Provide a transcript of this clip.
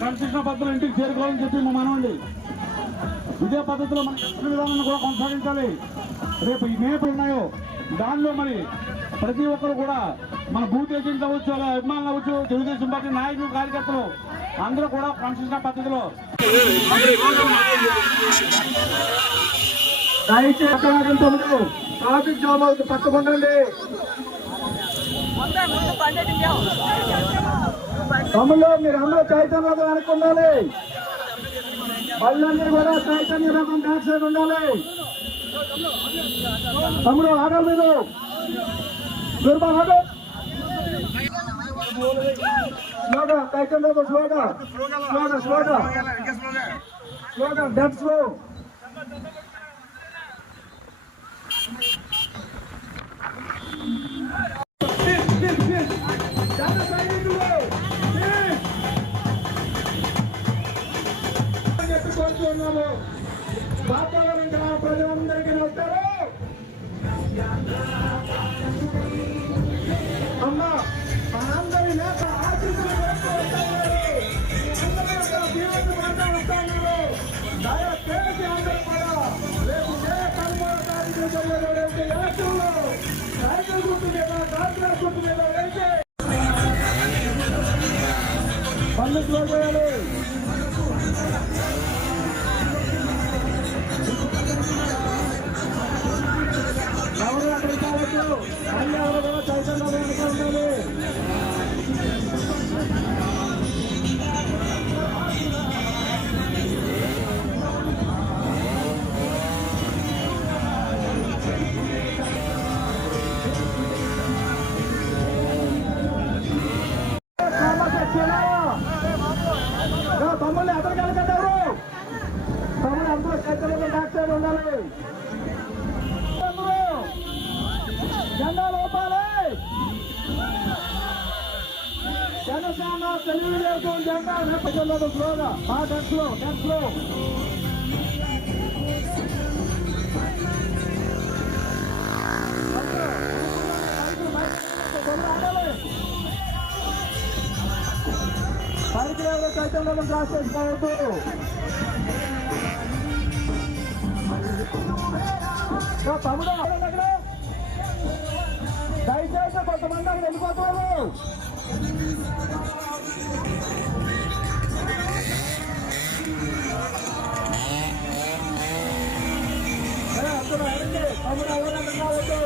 క్రమశిక్షణ పద్ధతులు ఇంటికి చేరుకోవాలని చెప్పి మా మనవండి. ఇదే పద్ధతిలో మన విధానాన్ని కూడా కొనసాగించాలి. రేపు ఈ మేపు ఉన్నాయో దానిలో మరి ప్రతి ఒక్కరు కూడా మన బూత్ ఏజెంట్లు అవ్వచ్చు, అలా అభిమానులు అవ్వచ్చు, తెలుగుదేశం పార్టీ నాయకులు, కార్యకర్తలు అందరూ కూడా క్రమశిక్షణ పద్ధతిలో ట్రాఫిక్ జామ్ అవుతుంది, పక్కకుండండి. తమ్ముళ్ళు మీరు అందరూ చైతన్యంగా వెనక్కి ఉండాలి. మళ్ళీ కూడా చైతన్య రకం బ్యాక్ సైడ్ ఉండాలి. తమ్ముడు ఆగలు మీరు దుర్బల్ ఆగ స్లోగా చైతన్య స్లోగా స్లోగా స్లోగా స్లోగా డెడ్ స్లో. చెప్పుకుంటున్నాము. వాతావరణం గ్రామ ప్రజలందరికీ వస్తారు. అమ్మ మనందరి నేత ఆశీస్సులు దయచేసి అందరూ కూడా రేపు కనుమల తారీఖు జరిగేటువంటి ఎలక్షన్లో సైకిల్ గుర్తు మీద కాంగ్రెస్ గుర్తు మీద వేసి పన్ను స్లో చేయాలి. ఎవరు అక్కడ కావచ్చు, మళ్ళీ ఎవరు కూడా చైతన్యంగా ఉండాలి. తమ్ముళ్ళు ఎక్కడ కలగంటారు, తమ్ముళ్ళు అందరూ చైతన్యంగా బ్యాక్ సైడ్ ఉండాలి. జెండా లోపాలి. జనసేన తెలుగుదేశం జెండా నేపథ్యంలో స్లోగా dead slow dead slow. Cycle ఎవరో చైతన్యంలో క్రాస్ చేసుకోవద్దు. తమ్ముడు దయచేసి కొంతమంది అక్కడ వెళ్ళిపోతారు. తమ్ముడు ఎవరైనా కావచ్చు